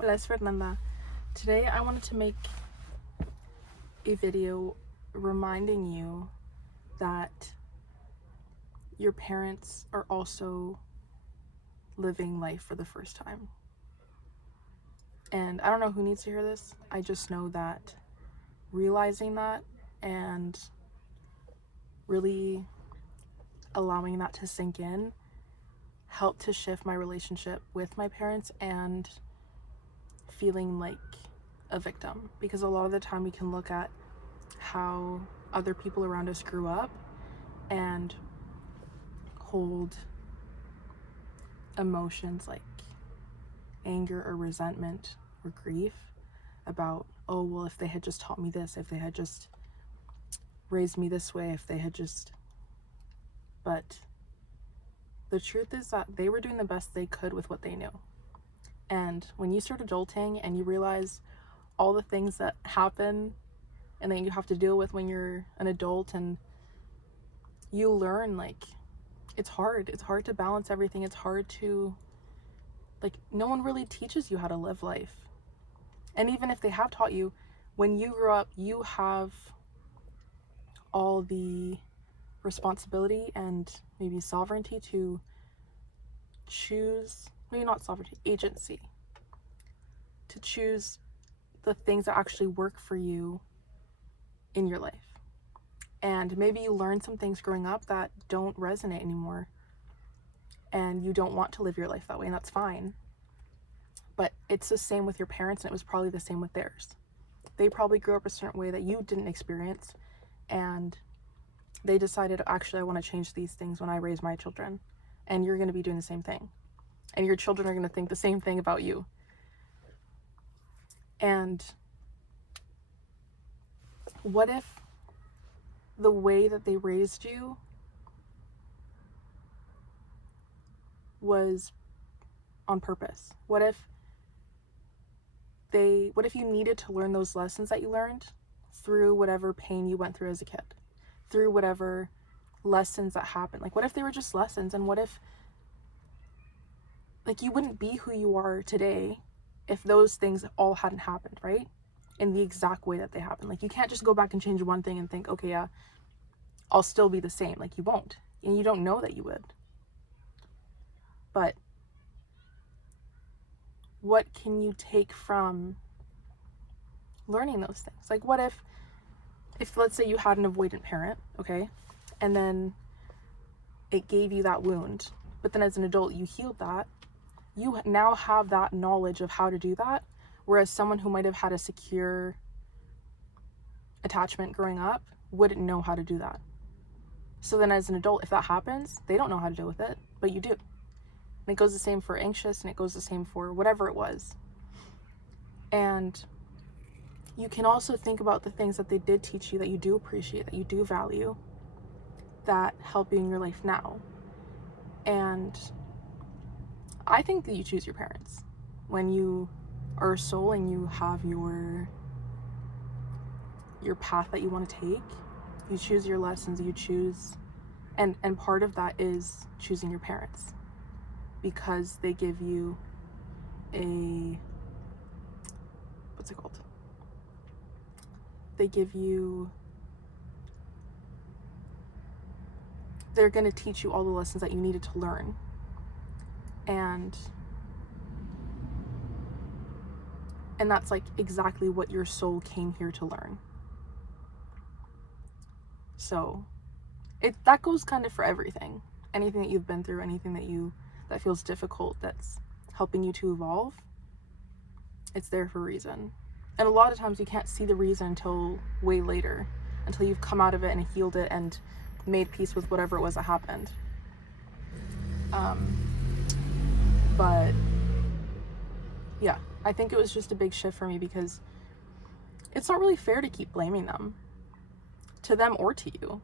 Hola, es Fernanda. Today I wanted to make a video reminding you that your parents are also living life for the first time. And I don't know who needs to hear this. I just know that realizing that and really allowing that to sink in helped to shift my relationship with my parents and feeling like a victim, because a lot of the time we can look at how other people around us grew up and hold emotions like anger or resentment or grief about, oh, well, if they had just taught me this, if they had just raised me this way, if they had just... But the truth is that they were doing the best they could with what they knew. And when you start adulting and you realize all the things that happen and then you have to deal with when you're an adult, and you learn, like, it's hard to balance everything. It's hard to, like, no one really teaches you how to live life. And even if they have taught you, when you grow up, you have all the responsibility and maybe sovereignty to choose, maybe not sovereignty, agency, to choose the things that actually work for you in your life. And maybe you learn some things growing up that don't resonate anymore, and you don't want to live your life that way, and that's fine. But it's the same with your parents, and it was probably the same with theirs. They probably grew up a certain way that you didn't experience, and they decided, actually, I want to change these things when I raise my children. And you're going to be doing the same thing. And your children are going to think the same thing about you. And what if the way that they raised you was on purpose? What if you needed to learn those lessons that you learned through whatever pain you went through as a kid, through whatever lessons that happened? Like, what if they were just lessons? And what if, like, you wouldn't be who you are today if those things all hadn't happened, right? In the exact way that they happened. Like, you can't just go back and change one thing and think, okay, yeah, I'll still be the same. Like, you won't. And you don't know that you would. But what can you take from learning those things? Like, what if let's say you had an avoidant parent, okay, and then it gave you that wound, but then as an adult you healed that, you now have that knowledge of how to do that, whereas someone who might have had a secure attachment growing up wouldn't know how to do that. So then as an adult, if that happens, they don't know how to deal with it, but you do. And it goes the same for anxious, and it goes the same for whatever it was. And you can also think about the things that they did teach you that you do appreciate, that you do value, that help you in your life now. And I think that you choose your parents. When you are a soul and you have your path that you want to take, you choose your lessons, you choose, and part of that is choosing your parents, because they give you a, what's it called? They're going to teach you all the lessons that you needed to learn. And that's like exactly what your soul came here to learn. So that goes kind of for everything. Anything that you've been through, anything that feels difficult, that's helping you to evolve, it's there for a reason. And a lot of times you can't see the reason until way later, until you've come out of it and healed it and made peace with whatever it was that happened. But yeah, I think it was just a big shift for me, because it's not really fair to keep blaming them, to them or to you.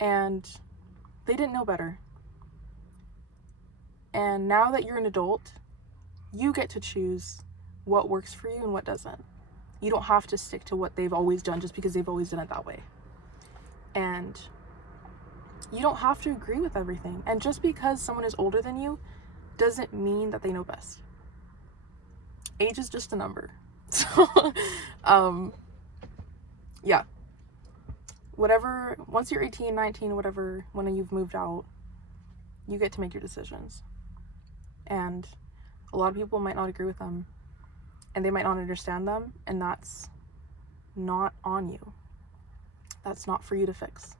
And they didn't know better. And now that you're an adult, you get to choose what works for you and what doesn't. You don't have to stick to what they've always done just because they've always done it that way. And you don't have to agree with everything. And just because someone is older than you doesn't mean that they know best. age is just a number. So, yeah. Whatever, once you're 18, 19, whatever, when you've moved out, you get to make your decisions. And a lot of people might not agree with them, and they might not understand them, and that's not on you. That's not for you to fix.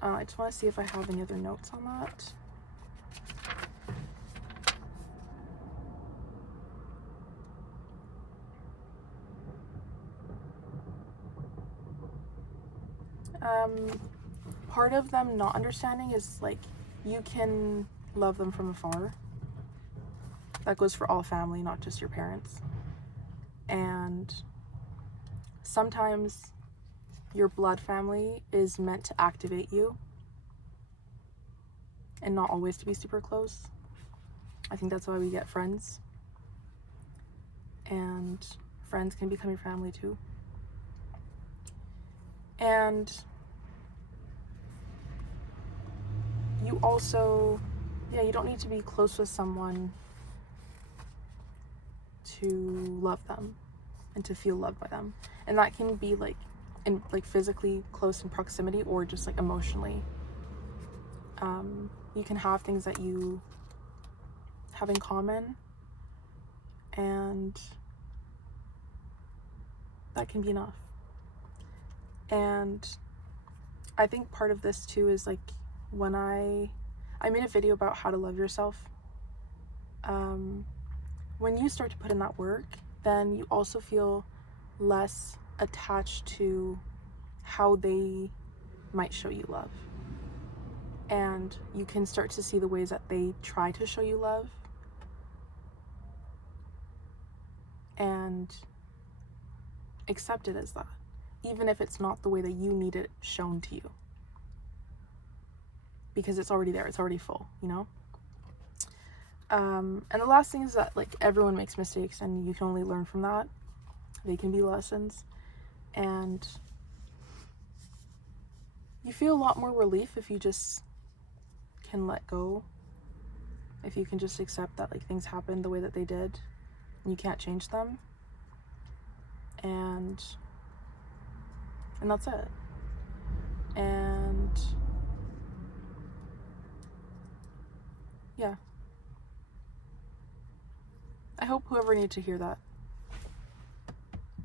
I just want to see if I have any other notes on that. Part of them not understanding is like, you can love them from afar. That goes for all family, not just your parents. And sometimes your blood family is meant to activate you and not always to be super close. I think that's why we get friends. And friends can become your family too. And you also, you don't need to be close with someone to love them and to feel loved by them. And that can be like physically close in proximity, or just like emotionally. You can have things that you have in common, and that can be enough. And I think part of this too is like, when I made a video about how to love yourself. When you start to put in that work, then you also feel less attached to how they might show you love. And you can start to see the ways that they try to show you love, and accept it as that, even if it's not the way that you need it shown to you. Because it's already there, it's already full, you know? And the last thing is that, like, everyone makes mistakes, and you can only learn from that. They can be lessons. And you feel a lot more relief if you just can let go. If you can just accept that, like, things happen the way that they did, and you can't change them. And that's it. And yeah. I hope whoever needed to hear that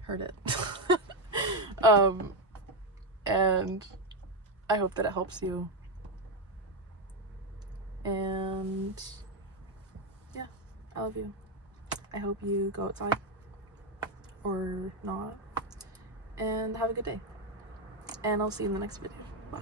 heard it. And I hope that it helps you. And yeah, I love you. I hope you go outside, or not, and have a good day. And I'll see you in the next video. Bye.